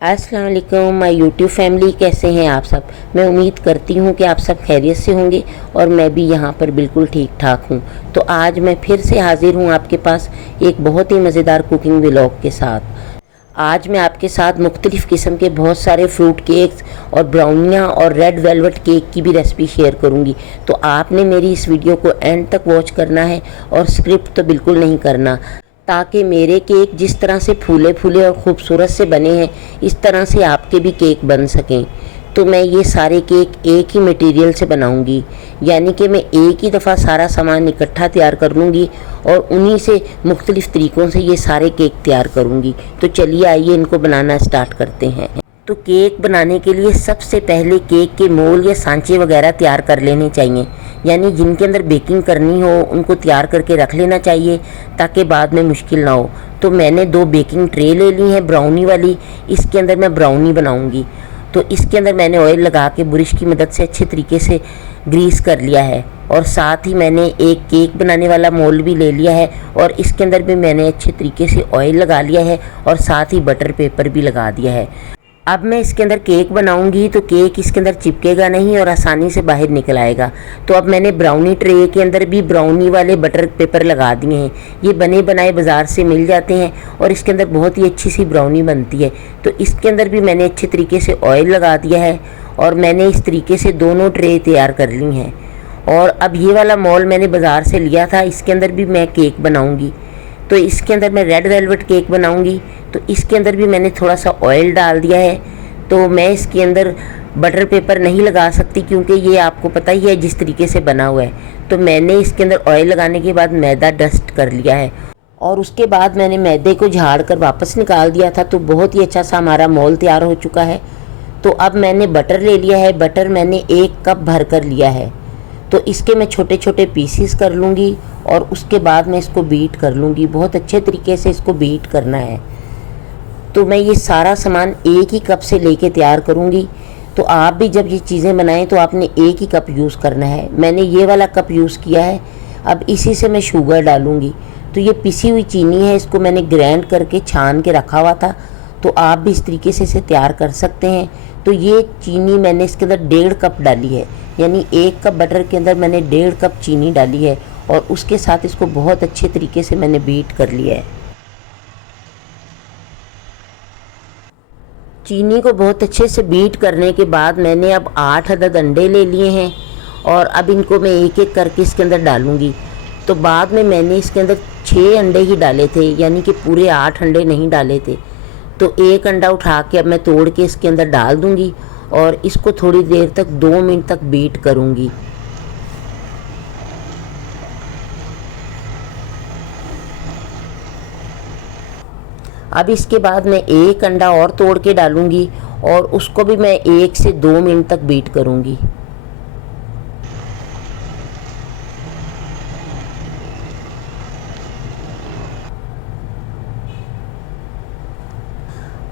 अस्सलाम वालेकुम my YouTube family, कैसे हैं आप सब। मैं उम्मीद करती हूँ कि आप सब खैरियत से होंगे और मैं भी यहाँ पर बिल्कुल ठीक ठाक हूँ। तो आज मैं फिर से हाज़िर हूँ आपके पास एक बहुत ही मज़ेदार कुकिंग व्लॉग के साथ। आज मैं आपके साथ मुख्तलिफ़ किस्म के बहुत सारे फ्रूट केक्स और ब्राउनियाँ और रेड वेलवेट केक की भी रेसिपी शेयर करूँगी। तो आपने मेरी इस वीडियो को एंड तक वॉच करना है और स्क्रिप्ट तो बिल्कुल नहीं करना, ताकि मेरे केक जिस तरह से फूले फूले और ख़ूबसूरत से बने हैं इस तरह से आपके भी केक बन सकें। तो मैं ये सारे केक एक ही मटेरियल से बनाऊंगी, यानी कि मैं एक ही दफ़ा सारा सामान इकट्ठा तैयार कर लूँगी और उन्हीं से मुख्तलिफ़ तरीक़ों से ये सारे केक तैयार करूँगी। तो चलिए आइए इनको बनाना स्टार्ट करते हैं। तो केक बनाने के लिए सबसे पहले केक के मोल या सांचे वगैरह तैयार कर लेने चाहिए, यानी जिनके अंदर बेकिंग करनी हो उनको तैयार करके रख लेना चाहिए ताकि बाद में मुश्किल ना हो। तो मैंने 2 बेकिंग ट्रे ले ली हैं ब्राउनी वाली, इसके अंदर मैं ब्राउनी बनाऊंगी। तो इसके अंदर मैंने ऑयल लगा के ब्रश की मदद से अच्छे तरीके से ग्रीस कर लिया है और साथ ही मैंने एक केक बनाने वाला मोल भी ले लिया है और इसके अंदर भी मैंने अच्छे तरीके से ऑयल लगा लिया है और साथ ही बटर पेपर भी लगा दिया है। अब मैं इसके अंदर केक बनाऊंगी तो केक इसके अंदर चिपकेगा नहीं और आसानी से बाहर निकल आएगा। तो अब मैंने ब्राउनी ट्रे के अंदर भी ब्राउनी वाले बटर पेपर लगा दिए हैं। ये बने बनाए बाज़ार से मिल जाते हैं और इसके अंदर बहुत ही अच्छी सी ब्राउनी बनती है। तो इसके अंदर भी मैंने अच्छे तरीके से ऑयल लगा दिया है और मैंने इस तरीके से दोनों ट्रे तैयार कर ली हैं। और अब ये वाला मॉल मैंने बाज़ार से लिया था, इसके अंदर भी मैं केक बनाऊँगी। तो इसके अंदर मैं रेड वेलवेट केक बनाऊंगी। तो इसके अंदर भी मैंने थोड़ा सा ऑयल डाल दिया है। तो मैं इसके अंदर बटर पेपर नहीं लगा सकती क्योंकि ये आपको पता ही है जिस तरीके से बना हुआ है। तो मैंने इसके अंदर ऑयल लगाने के बाद मैदा डस्ट कर लिया है और उसके बाद मैंने मैदे को झाड़ कर वापस निकाल दिया था। तो बहुत ही अच्छा सा हमारा मॉल तैयार हो चुका है। तो अब मैंने बटर ले लिया है, बटर मैंने 1 कप भर कर लिया है। तो इसके मैं छोटे छोटे पीसीस कर लूँगी और उसके बाद मैं इसको बीट कर लूँगी। बहुत अच्छे तरीके से इसको बीट करना है। तो मैं ये सारा सामान एक ही कप से लेके तैयार करूँगी। तो आप भी जब ये चीज़ें बनाएं तो आपने एक ही कप यूज़ करना है। मैंने ये वाला कप यूज़ किया है। अब इसी से मैं शुगर डालूँगी। तो ये पिसी हुई चीनी है, इसको मैंने ग्राइंड करके छान के रखा हुआ था। तो आप भी इस तरीके से इसे तैयार कर सकते हैं। तो ये चीनी मैंने इसके अंदर 1.5 कप डाली है, यानी 1 कप बटर के अंदर मैंने 1.5 कप चीनी डाली है और उसके साथ इसको बहुत अच्छे तरीके से मैंने बीट कर लिया है। चीनी को बहुत अच्छे से बीट करने के बाद मैंने अब 8 अदद अंडे ले लिए हैं और अब इनको मैं एक एक करके इसके अंदर डालूँगी। तो बाद में मैंने इसके अंदर 6 अंडे ही डाले थे, यानी कि पूरे 8 अंडे नहीं डाले थे। तो एक अंडा उठा के अब मैं तोड़ के इसके अंदर डाल दूँगी और इसको थोड़ी देर तक 2 मिनट तक बीट करूँगी। अब इसके बाद मैं एक अंडा और तोड़ के डालूँगी और उसको भी मैं 1 से 2 मिनट तक बीट करूँगी।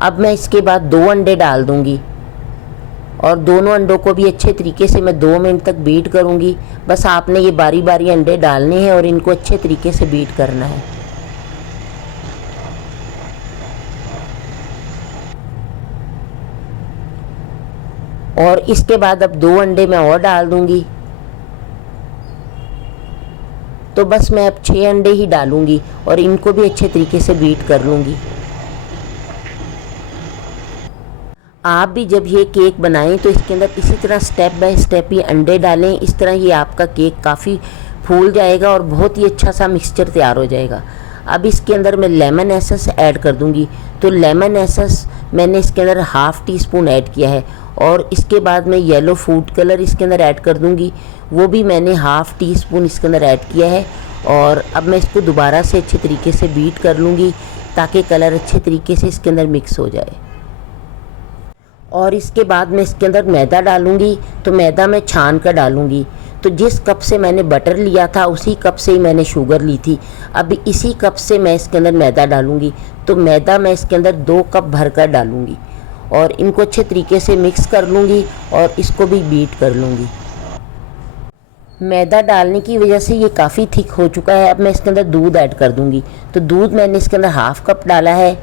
अब मैं इसके बाद 2 अंडे डाल दूँगी और दोनों अंडों को भी अच्छे तरीके से मैं 2 मिनट तक बीट करूँगी। बस आपने ये बारी बारी अंडे डालने हैं और इनको अच्छे तरीके से बीट करना है। और इसके बाद अब 2 अंडे मैं और डाल दूँगी। तो बस मैं अब 6 अंडे ही डालूँगी और इनको भी अच्छे तरीके से बीट कर लूँगी। आप भी जब ये केक बनाएं तो इसके अंदर इसी तरह स्टेप बाय स्टेप ये अंडे डालें। इस तरह ये आपका केक काफ़ी फूल जाएगा और बहुत ही अच्छा सा मिक्सचर तैयार हो जाएगा। अब इसके अंदर मैं लेमन एसेंस ऐड कर दूंगी। तो लेमन एसेंस मैंने इसके अंदर ½ टी स्पून ऐड किया है और इसके बाद मैं येलो फूड कलर इसके अंदर ऐड कर दूंगी, वो भी मैंने ½ टी स्पून इसके अंदर ऐड किया है। और अब मैं इसको दोबारा से अच्छे तरीके से बीट कर लूँगी ताकि कलर अच्छे तरीके से इसके अंदर मिक्स हो जाए। और इसके बाद मैं इसके अंदर मैदा डालूँगी। तो मैदा मैं छान कर डालूँगी। तो जिस कप से मैंने बटर लिया था उसी कप से ही मैंने शुगर ली थी। अब इसी कप से मैं इसके अंदर मैदा डालूँगी। तो मैदा मैं इसके अंदर 2 कप भर कर डालूँगी और इनको अच्छे तरीके से मिक्स कर लूँगी और इसको भी बीट कर लूँगी। मैदा डालने की वजह से ये काफ़ी थिक हो चुका है। अब मैं इसके अंदर दूध ऐड कर दूँगी। तो दूध मैंने इसके अंदर ½ कप डाला है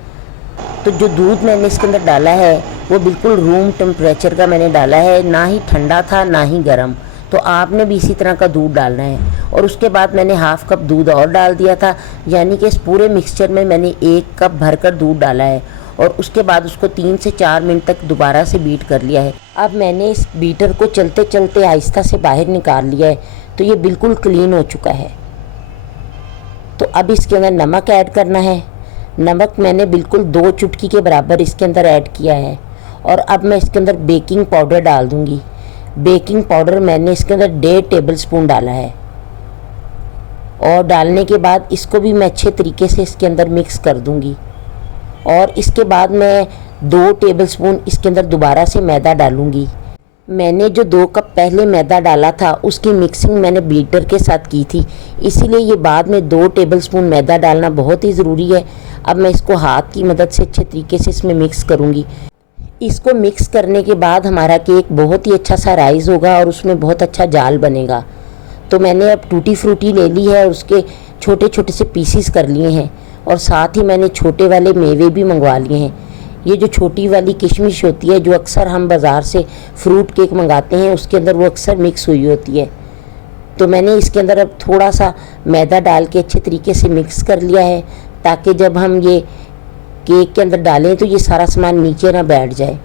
तो जो दूध मैंने इसके अंदर डाला है वो बिल्कुल रूम टेम्परेचर का मैंने डाला है, ना ही ठंडा था ना ही गर्म। तो आपने भी इसी तरह का दूध डालना है। और उसके बाद मैंने हाफ़ कप दूध और डाल दिया था, यानी कि इस पूरे मिक्सचर में मैंने 1 कप भरकर दूध डाला है। और उसके बाद उसको 3 से 4 मिनट तक दोबारा से बीट कर लिया है। अब मैंने इस बीटर को चलते चलते आहिस्ता से बाहर निकाल लिया है, तो ये बिल्कुल क्लीन हो चुका है। तो अब इसके अंदर नमक ऐड करना है। नमक मैंने बिल्कुल 2 चुटकी के बराबर इसके अंदर ऐड किया है। और अब मैं इसके अंदर बेकिंग पाउडर डाल दूंगी। बेकिंग पाउडर मैंने इसके अंदर 1.5 टेबल स्पून डाला है। और डालने के बाद इसको भी मैं अच्छे तरीके से इसके अंदर मिक्स कर दूंगी। और इसके बाद मैं 2 टेबल स्पून इसके अंदर दोबारा से मैदा डालूंगी। मैंने जो 2 कप पहले मैदा डाला था उसकी मिक्सिंग मैंने बीटर के साथ की थी, इसीलिए ये बाद में 2 टेबल स्पून मैदा डालना बहुत ही ज़रूरी है। अब मैं इसको हाथ की मदद से अच्छे तरीके से इसमें मिक्स करूँगी। इसको मिक्स करने के बाद हमारा केक बहुत ही अच्छा सा राइज़ होगा और उसमें बहुत अच्छा जाल बनेगा। तो मैंने अब टूटी फ्रूटी ले ली है और उसके छोटे छोटे से पीसीस कर लिए हैं। और साथ ही मैंने छोटे वाले मेवे भी मंगवा लिए हैं। ये जो छोटी वाली किशमिश होती है, जो अक्सर हम बाज़ार से फ्रूट केक मंगाते हैं, उसके अंदर वो अक्सर मिक्स हुई होती है। तो मैंने इसके अंदर अब थोड़ा सा मैदा डाल के अच्छे तरीके से मिक्स कर लिया है, ताकि जब हम ये केक के अंदर डालें तो ये सारा सामान नीचे ना बैठ जाए।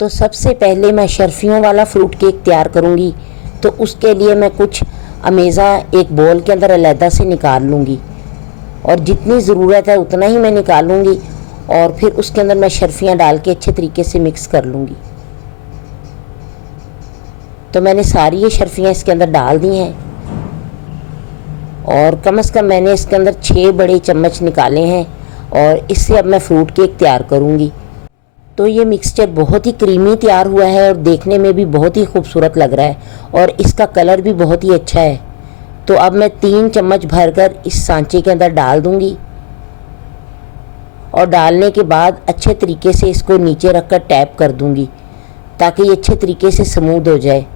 तो सबसे पहले मैं शर्फियों वाला फ्रूट केक तैयार करूँगी। तो उसके लिए मैं कुछ अमेज़ा एक बोल के अंदर अलहदा से निकाल लूँगी और जितनी ज़रूरत है उतना ही मैं निकालूँगी। और फिर उसके अंदर मैं शर्फियाँ डाल के अच्छे तरीके से मिक्स कर लूँगी। तो मैंने सारी ये शर्फियाँ इसके अंदर डाल दी हैं और कम से कम मैंने इसके अंदर 6 बड़े चम्मच निकाले हैं। और इससे अब मैं फ्रूट केक तैयार करूँगी। तो ये मिक्सचर बहुत ही क्रीमी तैयार हुआ है और देखने में भी बहुत ही खूबसूरत लग रहा है और इसका कलर भी बहुत ही अच्छा है। तो अब मैं 3 चम्मच भरकर इस सांचे के अंदर डाल दूँगी। और डालने के बाद अच्छे तरीके से इसको नीचे रखकर टैप कर दूंगी, ताकि ये अच्छे तरीके से स्मूथ हो जाए।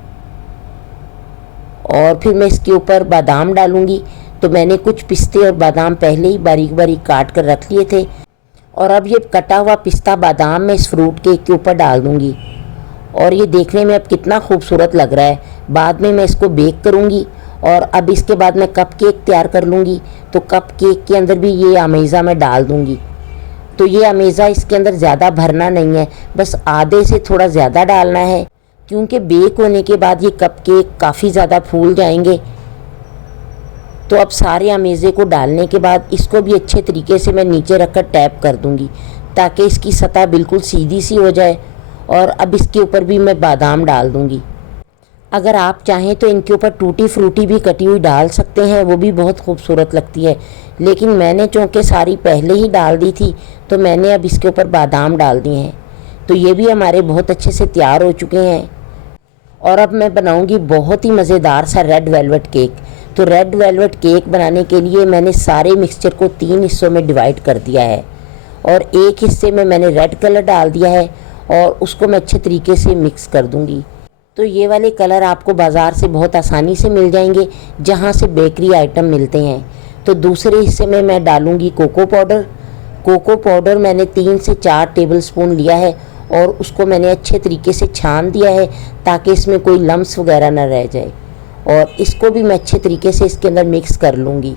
और फिर मैं इसके ऊपर बादाम डालूंगी। तो मैंने कुछ पिस्ते और बादाम पहले ही बारीक बारीक काट कर रख लिए थे। और अब ये कटा हुआ पिस्ता बादाम मैं इस फ्रूट केक के ऊपर डाल दूंगी। और ये देखने में अब कितना खूबसूरत लग रहा है। बाद में मैं इसको बेक करूंगी। और अब इसके बाद मैं कप केक तैयार कर लूँगी। तो कप केक के अंदर भी ये अमेज़ा मैं डाल दूँगी। तो ये अमेज़ा इसके अंदर ज़्यादा भरना नहीं है, बस आधे से थोड़ा ज़्यादा डालना है, क्योंकि बेक होने के बाद ये कप केक काफ़ी ज़्यादा फूल जाएंगे। तो अब सारे अमेज़े को डालने के बाद इसको भी अच्छे तरीके से मैं नीचे रखकर टैप कर दूंगी, ताकि इसकी सतह बिल्कुल सीधी सी हो जाए। और अब इसके ऊपर भी मैं बादाम डाल दूंगी। अगर आप चाहें तो इनके ऊपर टूटी फ्रूटी भी कटी हुई डाल सकते हैं, वो भी बहुत खूबसूरत लगती है। लेकिन मैंने चूँकि सारी पहले ही डाल दी थी, तो मैंने अब इसके ऊपर बादाम डाल दिए हैं। तो ये भी हमारे बहुत अच्छे से तैयार हो चुके हैं। और अब मैं बनाऊंगी बहुत ही मज़ेदार सा रेड वेलवेट केक। तो रेड वेलवेट केक बनाने के लिए मैंने सारे मिक्सचर को 3 हिस्सों में डिवाइड कर दिया है। और एक हिस्से में मैंने रेड कलर डाल दिया है और उसको मैं अच्छे तरीके से मिक्स कर दूंगी। तो ये वाले कलर आपको बाज़ार से बहुत आसानी से मिल जाएंगे, जहाँ से बेकरी आइटम मिलते हैं। तो दूसरे हिस्से में मैं डालूँगी कोको पाउडर। कोको पाउडर मैंने 3 से 4 टेबल स्पून लिया है और उसको मैंने अच्छे तरीके से छान दिया है, ताकि इसमें कोई लम्स वगैरह ना रह जाए। और इसको भी मैं अच्छे तरीके से इसके अंदर मिक्स कर लूँगी।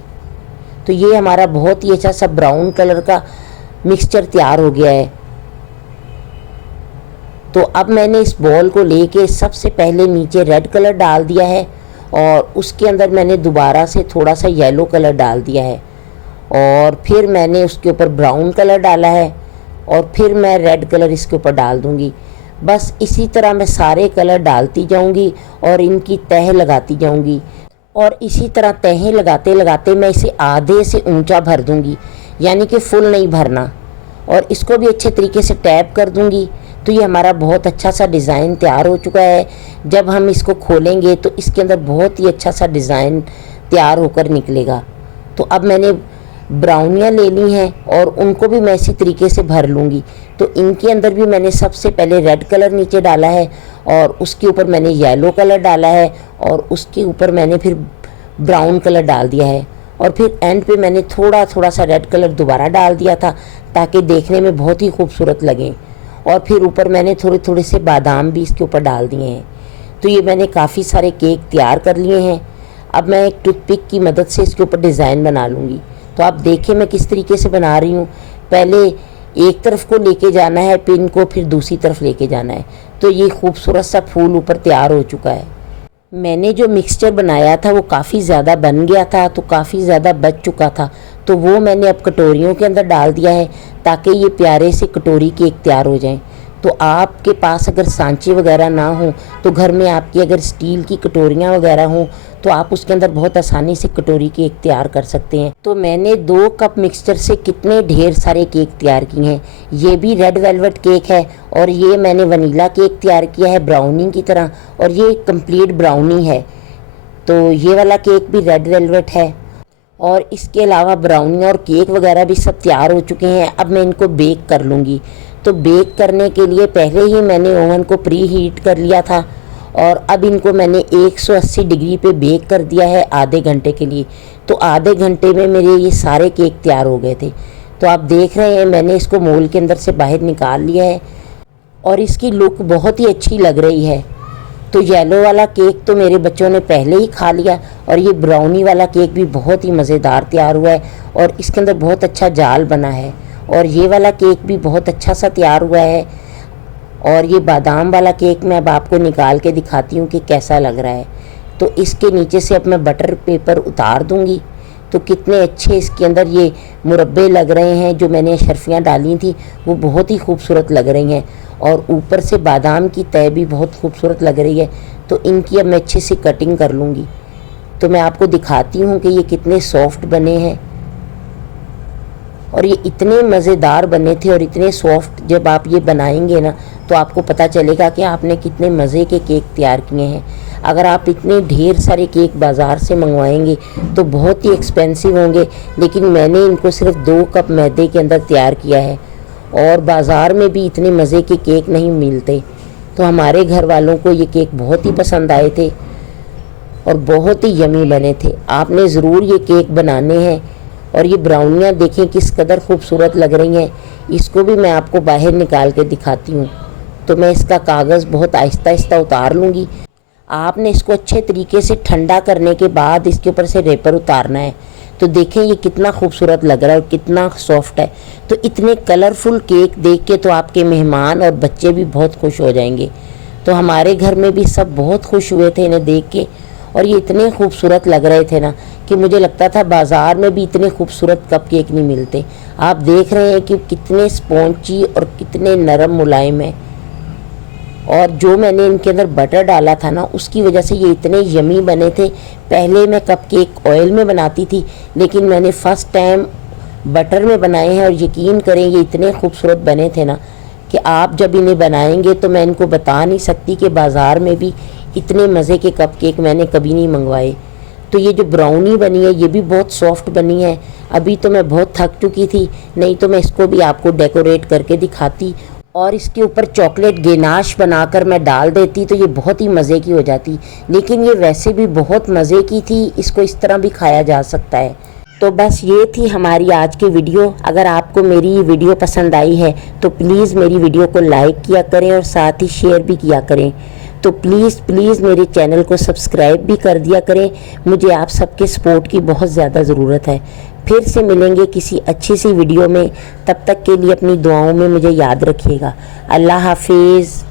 तो ये हमारा बहुत ही अच्छा सा ब्राउन कलर का मिक्सचर तैयार हो गया है। तो अब मैंने इस बॉल को लेके सबसे पहले नीचे रेड कलर डाल दिया है और उसके अंदर मैंने दोबारा से थोड़ा सा येलो कलर डाल दिया है और फिर मैंने उसके ऊपर ब्राउन कलर डाला है और फिर मैं रेड कलर इसके ऊपर डाल दूँगी। बस इसी तरह मैं सारे कलर डालती जाऊँगी और इनकी तह लगाती जाऊँगी। और इसी तरह तहें लगाते लगाते मैं इसे आधे से ऊंचा भर दूँगी, यानी कि फुल नहीं भरना। और इसको भी अच्छे तरीके से टैप कर दूँगी। तो ये हमारा बहुत अच्छा सा डिज़ाइन तैयार हो चुका है। जब हम इसको खोलेंगे तो इसके अंदर बहुत ही अच्छा सा डिज़ाइन तैयार होकर निकलेगा। तो अब मैंने ब्राउनियाँ ले ली हैं और उनको भी मैं इसी तरीके से भर लूँगी। तो इनके अंदर भी मैंने सबसे पहले रेड कलर नीचे डाला है और उसके ऊपर मैंने येलो कलर डाला है और उसके ऊपर मैंने फिर ब्राउन कलर डाल दिया है और फिर एंड पे मैंने थोड़ा थोड़ा सा रेड कलर दोबारा डाल दिया था ताकि देखने में बहुत ही खूबसूरत लगें। और फिर ऊपर मैंने थोड़े थोड़े से बादाम भी इसके ऊपर डाल दिए हैं। तो ये मैंने काफ़ी सारे केक तैयार कर लिए हैं। अब मैं एक टूथपिक की मदद से इसके ऊपर डिज़ाइन बना लूँगी। तो आप देखिए मैं किस तरीके से बना रही हूँ। पहले एक तरफ को लेके जाना है पिन को, फिर दूसरी तरफ लेके जाना है। तो ये खूबसूरत सा फूल ऊपर तैयार हो चुका है। मैंने जो मिक्सचर बनाया था वो काफ़ी ज़्यादा बन गया था, तो काफ़ी ज़्यादा बच चुका था। तो वो मैंने अब कटोरियों के अंदर डाल दिया है ताकि ये प्यारे से कटोरी केक तैयार हो जाएं। तो आपके पास अगर सांचे वगैरह ना हो तो घर में आपकी अगर स्टील की कटोरियाँ वगैरह हों तो आप उसके अंदर बहुत आसानी से कटोरी केक तैयार कर सकते हैं। तो मैंने 2 कप मिक्सचर से कितने ढेर सारे केक तैयार किए हैं। ये भी रेड वेलवेट केक है और ये मैंने वनीला केक तैयार किया है ब्राउनी की तरह, और ये कंप्लीट ब्राउनी है। तो ये वाला केक भी रेड वेलवेट है और इसके अलावा ब्राउनी और केक वगैरह भी सब तैयार हो चुके हैं। अब मैं इनको बेक कर लूँगी। तो बेक करने के लिए पहले ही मैंने ओवन को प्री हीट कर लिया था और अब इनको मैंने 180 डिग्री पे बेक कर दिया है आधे घंटे के लिए। तो आधे घंटे में मेरे ये सारे केक तैयार हो गए थे। तो आप देख रहे हैं मैंने इसको मोल के अंदर से बाहर निकाल लिया है और इसकी लुक बहुत ही अच्छी लग रही है। तो येलो वाला केक तो मेरे बच्चों ने पहले ही खा लिया और ये ब्राउनी वाला केक भी बहुत ही मज़ेदार तैयार हुआ है और इसके अंदर बहुत अच्छा जाल बना है। और ये वाला केक भी बहुत अच्छा सा तैयार हुआ है। और ये बादाम वाला केक मैं अब आपको निकाल के दिखाती हूँ कि कैसा लग रहा है। तो इसके नीचे से अब मैं बटर पेपर उतार दूँगी। तो कितने अच्छे इसके अंदर ये मुरब्बे लग रहे हैं। जो मैंने शर्फियाँ डाली थी वो बहुत ही खूबसूरत लग रही हैं और ऊपर से बादाम की तह भी बहुत खूबसूरत लग रही है। तो इनकी अब मैं अच्छे से कटिंग कर लूँगी। तो मैं आपको दिखाती हूँ कि ये कितने सॉफ्ट बने हैं और ये इतने मज़ेदार बने थे और इतने सॉफ्ट। जब आप ये बनाएंगे ना तो आपको पता चलेगा कि आपने कितने मज़े के केक तैयार किए हैं। अगर आप इतने ढेर सारे केक बाज़ार से मंगवाएंगे तो बहुत ही एक्सपेंसिव होंगे, लेकिन मैंने इनको सिर्फ 2 कप मैदे के अंदर तैयार किया है और बाज़ार में भी इतने मज़े के केक नहीं मिलते। तो हमारे घर वालों को ये केक बहुत ही पसंद आए थे और बहुत ही यमी बने थे। आपने ज़रूर ये केक बनाने हैं। और ये ब्राउनियाँ देखें किस कदर खूबसूरत लग रही हैं। इसको भी मैं आपको बाहर निकाल के दिखाती हूँ। तो मैं इसका कागज़ बहुत आहिस्ता आहिस्ता उतार लूँगी। आपने इसको अच्छे तरीके से ठंडा करने के बाद इसके ऊपर से रेपर उतारना है। तो देखें ये कितना खूबसूरत लग रहा है और कितना सॉफ्ट है। तो इतने कलरफुल केक देख के तो आपके मेहमान और बच्चे भी बहुत खुश हो जाएंगे। तो हमारे घर में भी सब बहुत खुश हुए थे इन्हें देख के और ये इतने खूबसूरत लग रहे थे ना कि मुझे लगता था बाज़ार में भी इतने खूबसूरत कप केक नहीं मिलते। आप देख रहे हैं कि कितने स्पॉन्जी और कितने नरम मुलायम हैं। और जो मैंने इनके अंदर बटर डाला था ना उसकी वजह से ये इतने यमी बने थे। पहले मैं कप केक ऑयल में बनाती थी, लेकिन मैंने फ़र्स्ट टाइम बटर में बनाए हैं और यकीन करें ये इतने खूबसूरत बने थे ना कि आप जब इन्हें बनाएंगे तो मैं इनको बता नहीं सकती कि बाज़ार में भी इतने मज़े के कप केक मैंने कभी नहीं मंगवाए। तो ये जो ब्राउनी बनी है ये भी बहुत सॉफ्ट बनी है। अभी तो मैं बहुत थक चुकी थी, नहीं तो मैं इसको भी आपको डेकोरेट करके दिखाती और इसके ऊपर चॉकलेट गेनाश बनाकर मैं डाल देती तो ये बहुत ही मज़े की हो जाती। लेकिन ये वैसे भी बहुत मज़े की थी, इसको इस तरह भी खाया जा सकता है। तो बस ये थी हमारी आज की वीडियो। अगर आपको मेरी ये वीडियो पसंद आई है तो प्लीज़ मेरी वीडियो को लाइक किया करें और साथ ही शेयर भी किया करें। तो प्लीज़ मेरे चैनल को सब्सक्राइब भी कर दिया करें। मुझे आप सबके सपोर्ट की बहुत ज़्यादा ज़रूरत है। फिर से मिलेंगे किसी अच्छी सी वीडियो में। तब तक के लिए अपनी दुआओं में मुझे याद रखिएगा। अल्लाह हाफिज़।